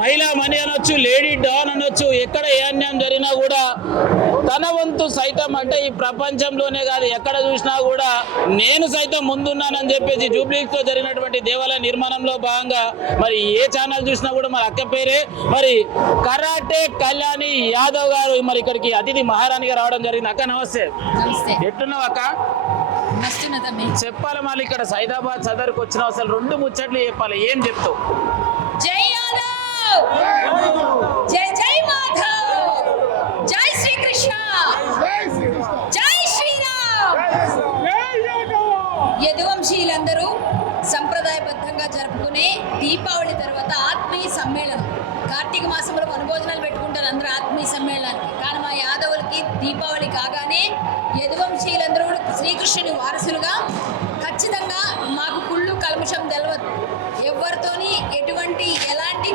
మహిళా మణి అనొచ్చు, lady don అనొచ్చు, ఎక్కడ ఏ అన్యాయం జరిగినా కూడా తన వంతు సైతం అంటే ఈ ప్రపంచంలోనే కాదు ఎక్కడ చూసినా కూడా నేను సైతం ముందున్నానని చెప్పేసి జూబ్లీస్ తో జరిగినటువంటి దేవాలయ నిర్మాణంలో భాగంగా మరి ఏ ఛానల్ చూసినా కూడా మరి అక్క పేరే మరి కరాటే కళ్యాణి యాదవ్ గారు మరి ఇక్కడికి అతిథి మహారాణిగా రావడం జరిగింది. అక్క నమస్తే. ఎట్టున్నావు అక్క? చెప్పాలి మళ్ళీ ఇక్కడ సైదాబాద్ సదర్కి వచ్చిన అసలు రెండు ముచ్చట్లు చెప్పాలి, ఏం చెప్తావు? జై యాదవ్, జై జై మాధవ్, జై శ్రీకృష్ణ, జై శ్రీరామ్. యదువంశీయులందరూ సంప్రదాయబద్ధంగా జరుపుకునే దీపావళి తర్వాత ఆత్మీయ సమ్మేళనం, కార్తీక మాసంలో వనభోజనాలు పెట్టుకుంటారు అందరూ ఆత్మీయ సమ్మేళనానికి. కానీ మా యాదవులకి దీపావళి కాగానే యదువంశీయులందరూ శ్రీకృష్ణుని వారసులుగా ఖచ్చితంగా మాకు కుళ్ళు కల్మషం తెలియదు, ఎవరితోని ఎలాంటి